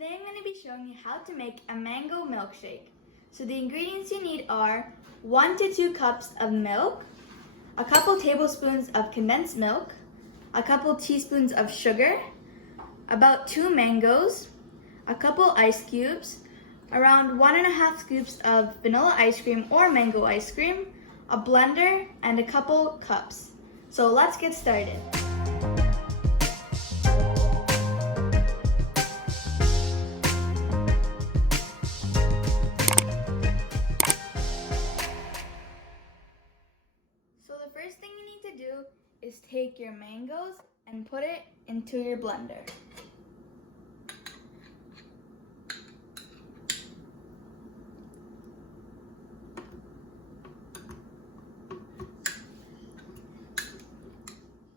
Today I'm going to be showing you how to make a mango milkshake. So the ingredients you need are 1 to 2 cups of milk, a couple tablespoons of condensed milk, a couple teaspoons of sugar, about 2 mangoes, a couple ice cubes, around 1.5 scoops of vanilla ice cream or mango ice cream, a blender, and a couple cups. So let's get started. So the first thing you need to do is take your mangoes and put it into your blender.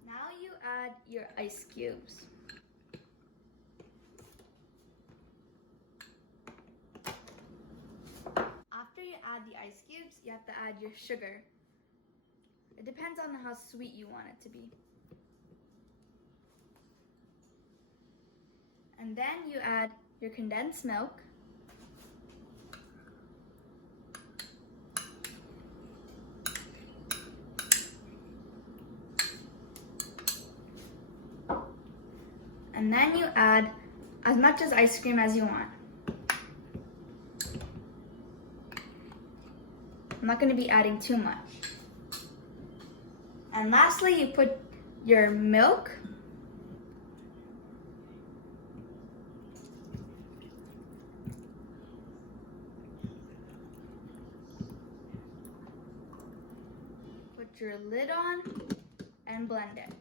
Now you add your ice cubes. After you add the ice cubes, you have to add your sugar. It depends on how sweet you want it to be. And then you add your condensed milk. And then you add as much as ice cream as you want. I'm not going to be adding too much. And lastly, you put your milk, put your lid on, and blend it.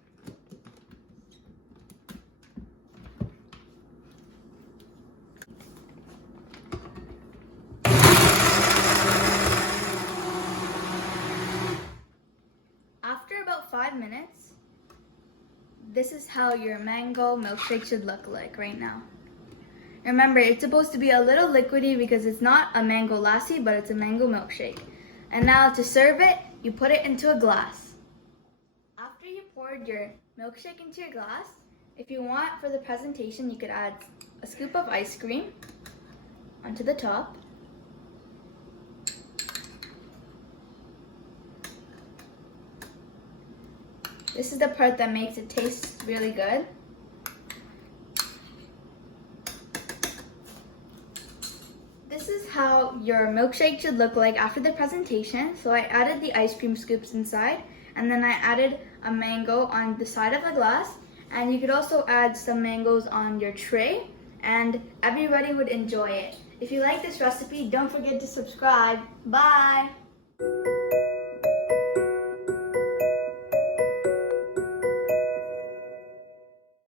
After about 5 minutes, this is how your mango milkshake should look like right now. Remember, it's supposed to be a little liquidy because it's not a mango lassi, but it's a mango milkshake. And now to serve it, you put it into a glass. After you poured your milkshake into your glass, if you want for the presentation, you could add a scoop of ice cream onto the top. This is the part that makes it taste really good. This is how your milkshake should look like after the presentation. So I added the ice cream scoops inside, and then I added a mango on the side of the glass. And you could also add some mangoes on your tray, and everybody would enjoy it. If you like this recipe, don't forget to subscribe. Bye!